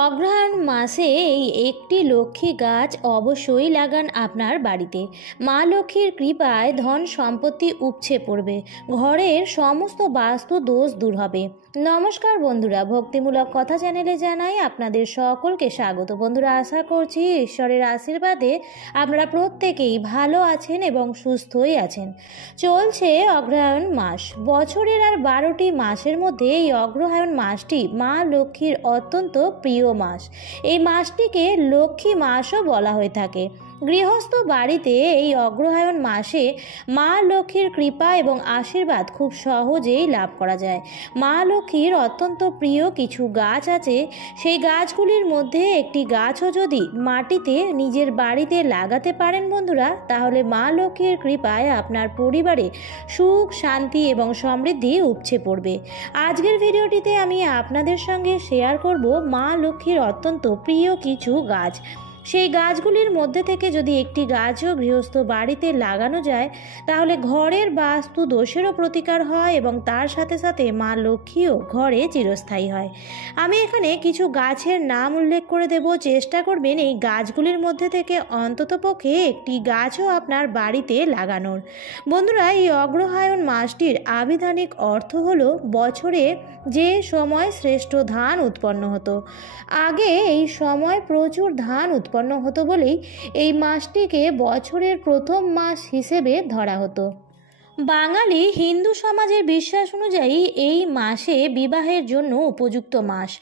অগ্রহায়ণ মাসে এই একটি লক্ষ্মী গাছ অবশ্যই লাগান আপনার বাড়িতে। মা লক্ষ্মীর কৃপায় ধন সম্পত্তি উপচে পড়বে, ঘরের সমস্ত বাস্তু দোষ দূর হবে। নমস্কার বন্ধুরা, ভক্তিমূলক কথা চ্যানেলে জানাই আপনাদের সকলকে স্বাগত। বন্ধুরা, আশা করছি ঈশ্বরের আশীর্বাদে আপনারা প্রত্যেকেই ভালো আছেন এবং সুস্থই আছেন। চলছে অগ্রহায়ণ মাস। বছরের আর 12টি মাসের মধ্যে এই অগ্রহায়ণ মাসটি মা লক্ষ্মীর অত্যন্ত প্রিয় মাস। এই মাসটিকে লক্ষ্মী মাসও বলা হয়ে থাকে। গৃহস্থ বাড়িতে এই অগ্রহায়ণ মাসে মা লক্ষ্মীর কৃপা এবং আশীর্বাদ খুব সহজেই লাভ করা যায়। মা লক্ষ্মীর অত্যন্ত প্রিয় কিছু গাছ আছে। সেই গাছগুলির মধ্যে একটি গাছও যদি মাটিতে নিজের বাড়িতে লাগাতে পারেন বন্ধুরা, তাহলে মা লক্ষ্মীর কৃপায় আপনার পরিবারে সুখ, শান্তি এবং সমৃদ্ধি উপচে পড়বে। আজকের ভিডিওটিতে আমি আপনাদের সঙ্গে শেয়ার করব মা লক্ষ্মীর অত্যন্ত প্রিয় কিছু গাছ। সেই গাছগুলির মধ্যে থেকে যদি একটি গাছও গৃহস্থ বাড়িতে লাগানো যায়, তাহলে ঘরের বাস্তু দোষেরও প্রতিকার হয় এবং তার সাথে সাথে মা লক্ষ্মীও ঘরে চিরস্থায়ী হয়। আমি এখানে কিছু গাছের নাম উল্লেখ করে দেব। চেষ্টা করবেন এই গাছগুলির মধ্যে থেকে অন্ততপক্ষে একটি গাছও আপনার বাড়িতে লাগানোর। বন্ধুরা, এই অগ্রহায়ণ মাসটির আবিধানিক অর্থ হলো বছরে যে সময় শ্রেষ্ঠ ধান উৎপন্ন হতো। আগে এই সময় প্রচুর ধান উৎপন্ন হতো বলেই এই মাসটিকে বছরের প্রথম মাস হিসেবে ধরা হতো। বাঙালি হিন্দু সমাজের বিশ্বাস অনুযায়ী এই মাসে বিবাহের জন্য উপযুক্ত মাস।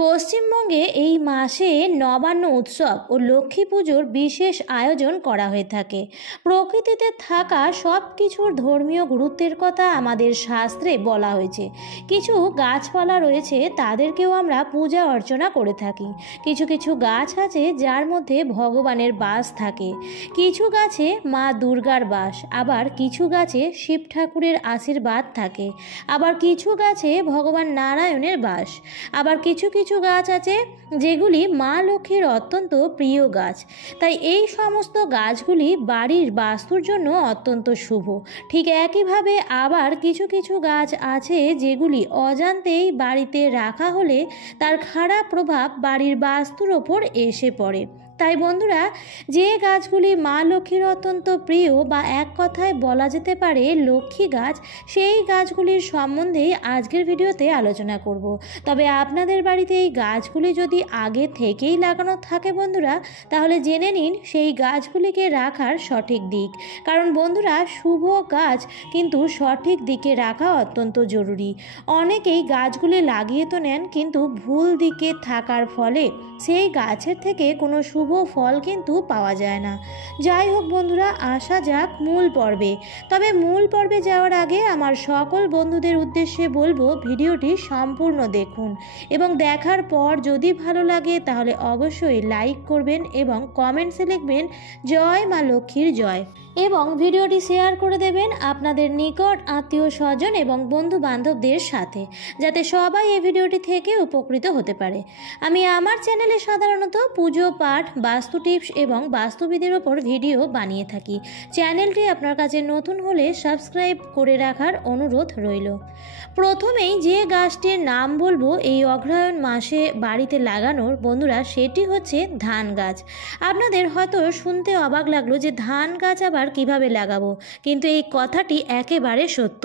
পশ্চিমবঙ্গে এই মাসে নবান্ন উৎসব ও লক্ষ্মী পুজোর বিশেষ আয়োজন করা হয়ে থাকে। প্রকৃতিতে থাকা সব কিছুর ধর্মীয় গুরুত্বের কথা আমাদের শাস্ত্রে বলা হয়েছে। কিছু গাছপালা রয়েছে, তাদেরকেও আমরা পূজা অর্চনা করে থাকি। কিছু কিছু গাছ আছে যার মধ্যে ভগবানের বাস থাকে। কিছু গাছে মা দুর্গার বাস, আবার কিছু গাছে শিব ঠাকুরের আশীর্বাদ থাকে, আবার কিছু গাছে ভগবান নারায়ণের বাস, আবার কিছু কিছু গাছ আছে যেগুলি মা লক্ষ্মীর অত্যন্ত প্রিয় গাছ। তাই এই সমস্ত গাছগুলি বাড়ির বাস্তুর জন্য অত্যন্ত শুভ। ঠিক একইভাবে আবার কিছু কিছু গাছ আছে যেগুলি অজান্তেই বাড়িতে রাখা হলে তার খারাপ প্রভাব বাড়ির বাস্তুর ওপর এসে পড়ে। তাই বন্ধুরা, যে গাছগুলি মা লক্ষ্মীর অত্যন্ত প্রিয় বা এক কথায় বলা যেতে পারে লক্ষ্মী গাছ, সেই গাছগুলির সম্বন্ধেই আজকের ভিডিওতে আলোচনা করব। তবে আপনাদের বাড়িতে এই গাছগুলি যদি আগে থেকেই লাগানো থাকে বন্ধুরা, তাহলে জেনে নিন সেই গাছগুলিকে রাখার সঠিক দিক। কারণ বন্ধুরা, শুভ গাছ কিন্তু সঠিক দিকে রাখা অত্যন্ত জরুরি। অনেকেই গাছগুলি লাগিয়ে তো নেন, কিন্তু ভুল দিকে থাকার ফলে সেই গাছের থেকে কোনো শুভ ফল কিন্তু পাওয়া যায় না। যাই হোক বন্ধুরা, আসা যাক মূল পর্বে। তবে মূল পর্বে যাওয়ার আগে আমার সকল বন্ধুদের উদ্দেশ্যে বলবো, ভিডিওটি সম্পূর্ণ দেখুন এবং দেখার পর যদি ভালো লাগে তাহলে অবশ্যই লাইক করবেন এবং কমেন্টসে লিখবেন জয় মা লক্ষ্মীর জয়, এবং ভিডিওটি শেয়ার করে দেবেন আপনাদের নিকট আত্মীয় স্বজন এবং বন্ধু বান্ধবদের সাথে, যাতে সবাই এই ভিডিওটি থেকে উপকৃত হতে পারে। আমি আমার চ্যানেলে সাধারণত পুজো পাঠ, বাস্তু টিপস এবং বাস্তুবিধির ওপর ভিডিও বানিয়ে থাকি। চ্যানেলটি আপনার কাছে নতুন হলে সাবস্ক্রাইব করে রাখার অনুরোধ রইল। প্রথমেই যে গাছটির নাম বলবো এই অগ্রহায়ণ মাসে বাড়িতে লাগানোর বন্ধুরা, সেটি হচ্ছে ধান গাছ। আপনাদের হয়তো শুনতে অবাক লাগলো যে ধান গাছ আবার কিভাবে লাগাবো, কিন্তু এই কথাটি একেবারে সত্য।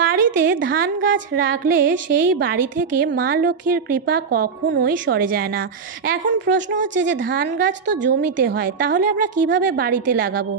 বাড়িতে ধান গাছ রাখলে সেই বাড়ি থেকে মা লক্ষ্মীর কৃপা কখনোই সরে যায় না। এখন প্রশ্ন হচ্ছে যে ধান গাছ তো জমিতে হয়, তাহলে আমরা কিভাবে বাড়িতে লাগাবো?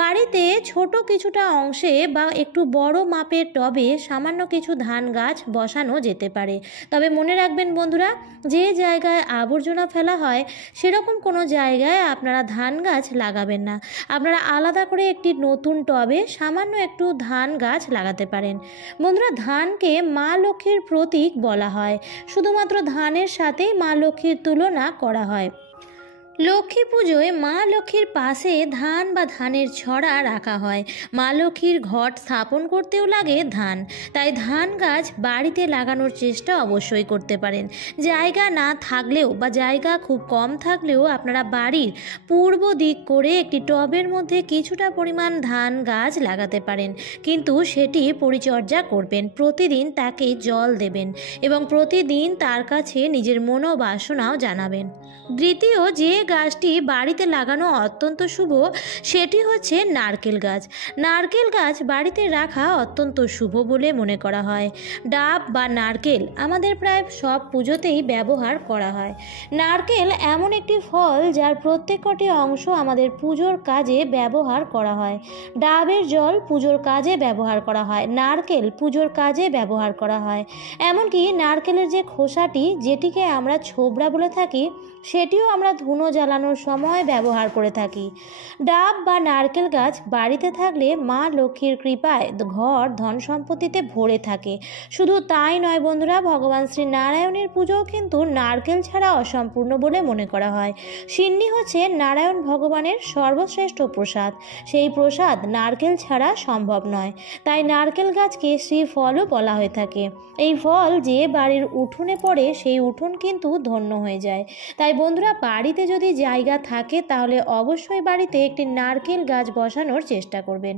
বাড়িতে ছোট কিছুটা অংশে বা একটু বড় মাপের টবে সামান্য কিছু ধান গাছ বসানো যেতে পারে। তবে মনে রাখবেন বন্ধুরা, যে জায়গায় আবর্জনা ফেলা হয় সেরকম কোনো জায়গায় আপনারা ধান গাছ লাগাবেন না। আপনারা আলাদা করে একটি নতুন টবে সামান্য একটু ধান গাছ লাগাতে পারেন। বন্ধুরা, ধানকে মা লক্ষ্মীর প্রতীক বলা হয়। শুধুমাত্র ধানের সাথেই মা লক্ষ্মীর তুলনা করা হয়। লক্ষ্মী পুজোয় মা লক্ষ্মীর পাশে ধান বা ধানের ছড়া রাখা হয়। মা লক্ষ্মীর ঘট স্থাপন করতেও লাগে ধান, তাই ধান গাছ বাড়িতে লাগানোর চেষ্টা অবশ্যই করতে পারেন। জায়গা না থাকলেও বা জায়গা খুব কম থাকলেও আপনারা বাড়ির পূর্ব দিক করে একটি টবের মধ্যে কিছুটা পরিমাণ ধান গাছ লাগাতে পারেন, কিন্তু সেটি পরিচর্যা করবেন, প্রতিদিন তাকে জল দেবেন এবং প্রতিদিন তার কাছে নিজের মনোবাসনাও জানাবেন। দ্বিতীয় যে গাছটি বাড়িতে লাগানো অত্যন্ত শুভ সেটি হচ্ছে নারকেল গাছ। নারকেল গাছ বাড়িতে রাখা অত্যন্ত শুভ বলে মনে করা হয়। ডাব বা নারকেল আমাদের প্রায় সব পুজোতেই ব্যবহার করা হয়। নারকেল এমন একটি ফল যার প্রত্যেকটি অংশ আমাদের পুজোর কাজে ব্যবহার করা হয়। ডাবের জল পুজোর কাজে ব্যবহার করা হয়, নারকেল পুজোর কাজে ব্যবহার করা হয়। এমনকি নারকেলের যে খোসাটি, যেটিকে আমরা ছোবড়া বলে থাকি, সেটিও আমরা ধুনো জ্বালানোর সময় ব্যবহার করে থাকি। ডাব বা নারকেল গাছ বাড়িতে থাকলে মা লক্ষ্মীর কৃপায় ঘর ধন সম্পত্তিতে ভরে থাকে। শুধু তাই নয় বন্ধুরা, ভগবান শ্রী নারায়ণের পুজোও কিন্তু নারকেল ছাড়া অসম্পূর্ণ বলে মনে করা হয়। সিন্নি হচ্ছে নারায়ণ ভগবানের সর্বশ্রেষ্ঠ প্রসাদ, সেই প্রসাদ নারকেল ছাড়া সম্ভব নয়। তাই নারকেল গাছকে শ্রীফলও বলা হয়ে থাকে। এই ফল যে বাড়ির উঠোনে পড়ে সেই উঠোন কিন্তু ধন্য হয়ে যায়। তাই বন্ধুরা, বাড়িতে যদি জায়গা থাকে তাহলে অবশ্যই বাড়িতে একটি নারকেল গাছ বসানোর চেষ্টা করবেন।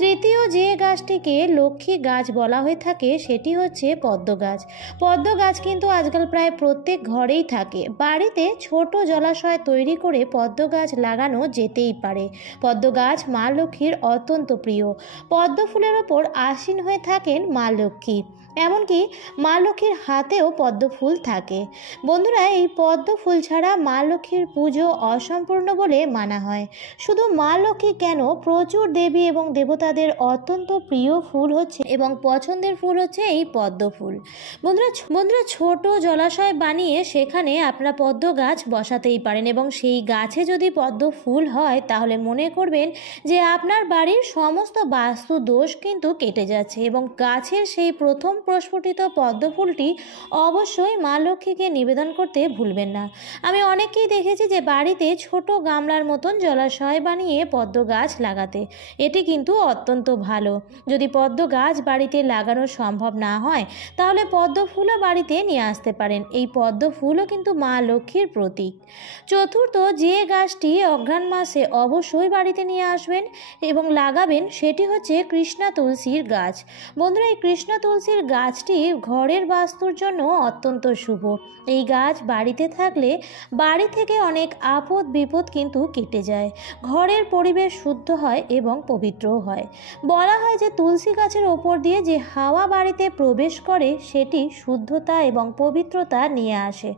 তৃতীয় যে গাছটিকে লক্ষ্মী গাছ বলা হয়ে থাকে সেটি হচ্ছে পদ্ম গাছ। পদ্ম গাছ কিন্তু আজকাল প্রায় প্রত্যেক ঘরেই থাকে। বাড়িতে ছোট জলাশয় তৈরি করে পদ্ম গাছ লাগানো যেতেই পারে। পদ্ম গাছ মা লক্ষ্মীর অত্যন্ত প্রিয়। পদ্ম ফুলের ওপর আসীন হয়ে থাকেন মা লক্ষ্মী, এমনকি মা লক্ষ্মীর হাতেও পদ্ম ফুল থাকে। বন্ধুরা, এই পদ্ম ফুল ছাড়া মা লক্ষ্মীর পুজো অসম্পূর্ণ বলে মানা হয়। শুধু মা লক্ষ্মী কেন, প্রচুর দেবী এবং দেবতাদের অত্যন্ত প্রিয় ফুল হচ্ছে এবং পছন্দের ফুল হচ্ছে এই পদ্ম ফুল। বন্ধুরা ছোট জলাশয় বানিয়ে সেখানে আপনারা পদ্ম গাছ বসাতেই পারেন এবং সেই গাছে যদি পদ্ম ফুল হয় তাহলে মনে করবেন যে আপনার বাড়ির সমস্ত বাস্তু দোষ কিন্তু কেটে যাচ্ছে এবং গাছের সেই প্রথম প্রস্ফুটিত পদ্ম ফুলটি অবশ্যই মা লক্ষ্মীকে নিবেদন করতে ভুলবেন না। আমি অনেককেই দেখেছি যে বাড়িতে ছোট গামলার মতন জলাশয় বানিয়ে পদ্ম গাছ লাগাতে। এটি কিন্তু অত্যন্ত ভালো। যদি পদ্ম গাছ বাড়িতে লাগানো সম্ভব না হয় তাহলে পদ্ম ফুলও বাড়িতে নিয়ে আসতে পারেন। এই পদ্ম ফুলও কিন্তু মা লক্ষ্মীর প্রতীক। চতুর্থ যে গাছটি অঘ্রাণ মাসে অবশ্যই বাড়িতে নিয়ে আসবেন এবং লাগাবেন সেটি হচ্ছে কৃষ্ণা তুলসীর গাছ। বন্ধুরা, এই কৃষ্ণা তুলসীর গাছটি ঘরের বাস্তুর জন্য অত্যন্ত শুভ। এই গাছ বাড়িতে থাকলে বাড়ি থেকে অনেক আপদ বিপদ কিন্তু কেটে যায়, ঘরের পরিবেশ শুদ্ধ হয় এবং পবিত্রও হয়। বলা হয় যে তুলসী গাছের ওপর দিয়ে যে হাওয়া বাড়িতে প্রবেশ করে সেটি শুদ্ধতা এবং পবিত্রতা নিয়ে আসে।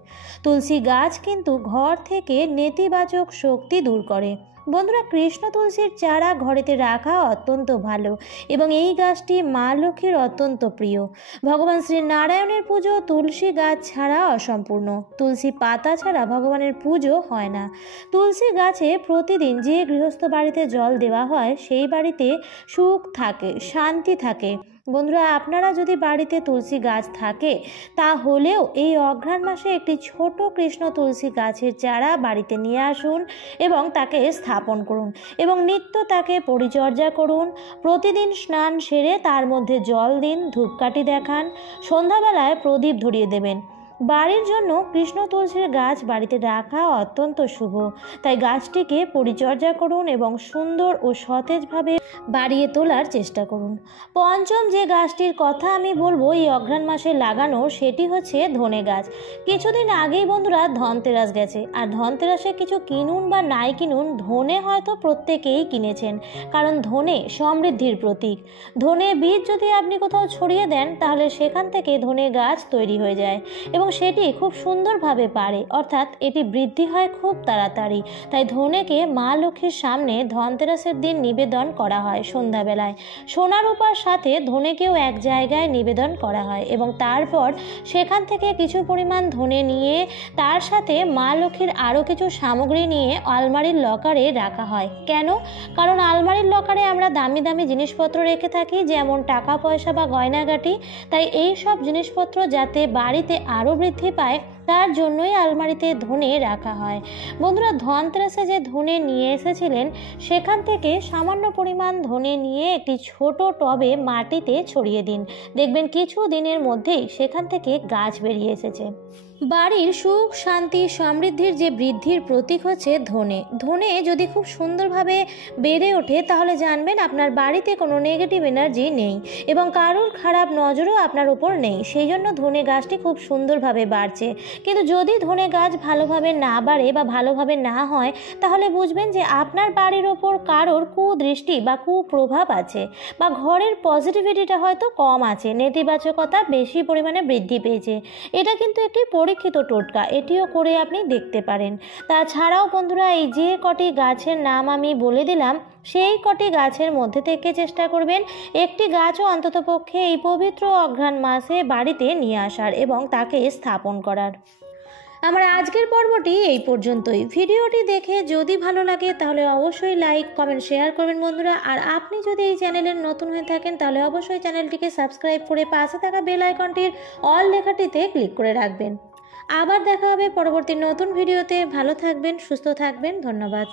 তুলসী গাছ কিন্তু ঘর থেকে নেতিবাচক শক্তি দূর করে। বন্ধুরা, কৃষ্ণ তুলসীর চারা ঘরেতে রাখা অত্যন্ত ভালো এবং এই গাছটি মা লক্ষ্মীর অত্যন্ত প্রিয়। ভগবান শ্রী নারায়ণের পুজো তুলসী গাছ ছাড়া অসম্পূর্ণ। তুলসী পাতা ছাড়া ভগবানের পুজো হয় না। তুলসী গাছে প্রতিদিন যে গৃহস্থ বাড়িতে জল দেওয়া হয় সেই বাড়িতে সুখ থাকে, শান্তি থাকে। বন্ধুরা, আপনারা যদি বাড়িতে তুলসী গাছ থাকে তাহলেও এই অঘ্রাণ মাসে একটি ছোট কৃষ্ণ তুলসী গাছের চারা বাড়িতে নিয়ে আসুন এবং তাকে স্থাপন করুন এবং নিত্য তাকে পরিচর্যা করুন। প্রতিদিন স্নান সেরে তার মধ্যে জল দিন, ধূপকাঠি দেখান, সন্ধ্যাবেলায় প্রদীপ ধরিয়ে দেবেন। বাড়ির জন্য কৃষ্ণ তুলসীর গাছ বাড়িতে রাখা অত্যন্ত শুভ। তাই গাছটিকে পরিচর্যা করুন এবং সুন্দর ও সতেজভাবে বাড়িয়ে তোলার চেষ্টা করুন। পঞ্চম যে গাছটির কথা আমি বলবো এই অঘ্রাণ মাসে লাগানো সেটি হচ্ছে ধনে গাছ। কিছুদিন আগেই বন্ধুরা ধনতেরাস গেছে, আর ধনতেরাসে কিছু কিনুন বা নাই কিনুন, ধনে হয়তো প্রত্যেকেই কিনেছেন, কারণ ধনে সমৃদ্ধির প্রতীক। ধনে বীজ যদি আপনি কোথাও ছড়িয়ে দেন তাহলে সেখান থেকে ধনে গাছ তৈরি হয়ে যায় এবং সেটি খুব সুন্দরভাবে বাড়ে, অর্থাৎ এটি বৃদ্ধি হয় খুব তাড়াতাড়ি। তাই ধনেকে মা লক্ষ্মীর সামনে ধনতেরাসের দিন নিবেদন করা হয় সন্ধ্যাবেলায়। সোনা রূপার সাথে ধনেকেও এক জায়গায় নিবেদন করা হয় এবং তারপর সেখান থেকে কিছু পরিমাণ ধনে নিয়ে তার সাথে মা লক্ষ্মীর আরও কিছু সামগ্রী নিয়ে আলমারির লকারে রাখা হয়। কেন? কারণ আলমারির লকারে আমরা দামি দামি জিনিসপত্র রেখে থাকি, যেমন টাকা পয়সা বা গয়নাগাটি। তাই এই সব জিনিসপত্র যাতে বাড়িতে আরও বৃদ্ধি পায় তার জন্যই আলমারিতে ধনে রাখা হয়। বন্ধুরা, ধনতেরাসে যে ধনে নিয়ে এসেছিলেন সেখান থেকে সামান্য পরিমাণ ধনে নিয়ে একটি ছোট টবে মাটিতে ছড়িয়ে দিন। দেখবেন কিছু দিনের মধ্যেই সেখান থেকে গাছ বেরিয়ে এসেছে। বাড়ির সুখ, শান্তি, সমৃদ্ধির যে বৃদ্ধির প্রতীক হচ্ছে ধনে। ধনে যদি খুব সুন্দরভাবে বেড়ে ওঠে তাহলে জানবেন আপনার বাড়িতে কোনো নেগেটিভ এনার্জি নেই এবং কারোর খারাপ নজরও আপনার উপর নেই। সেই জন্য ধনে গাছটি খুব সুন্দরভাবে বাড়ছে। কিন্তু যদি ধনে গাছ ভালোভাবে না বাড়ে বা ভালোভাবে না হয় তাহলে বুঝবেন যে আপনার বাড়ির ওপর কারোর কুদৃষ্টি বা কুপ্রভাব আছে, বা ঘরের পজিটিভিটিটা হয়তো কম আছে, নেতিবাচকতা বেশি পরিমাণে বৃদ্ধি পেয়েছে। এটা কিন্তু একটি পরীক্ষিত টোটকা, এটিও করে আপনি দেখতে পারেন। তাছাড়াও বন্ধুরা, এই যে কটি গাছের নাম আমি বলে দিলাম সেই কটি গাছের মধ্যে থেকে চেষ্টা করবেন একটি গাছও অন্ততপক্ষে এই পবিত্র অঘ্রাণ মাসে বাড়িতে নিয়ে আসার এবং তাকে স্থাপন করার। আমার আজকের পর্বটি এই পর্যন্তই। ভিডিওটি দেখে যদি ভালো লাগে তাহলে অবশ্যই লাইক, কমেন্ট, শেয়ার করবেন বন্ধুরা। আর আপনি যদি এই চ্যানেলের নতুন হয়ে থাকেন তাহলে অবশ্যই চ্যানেলটিকে সাবস্ক্রাইব করে পাশে থাকা বেল আইকনটির অল লেখাটিতে ক্লিক করে রাখবেন। আবার দেখা হবে পরবর্তী নতুন ভিডিওতে। ভালো থাকবেন, সুস্থ থাকবেন। ধন্যবাদ।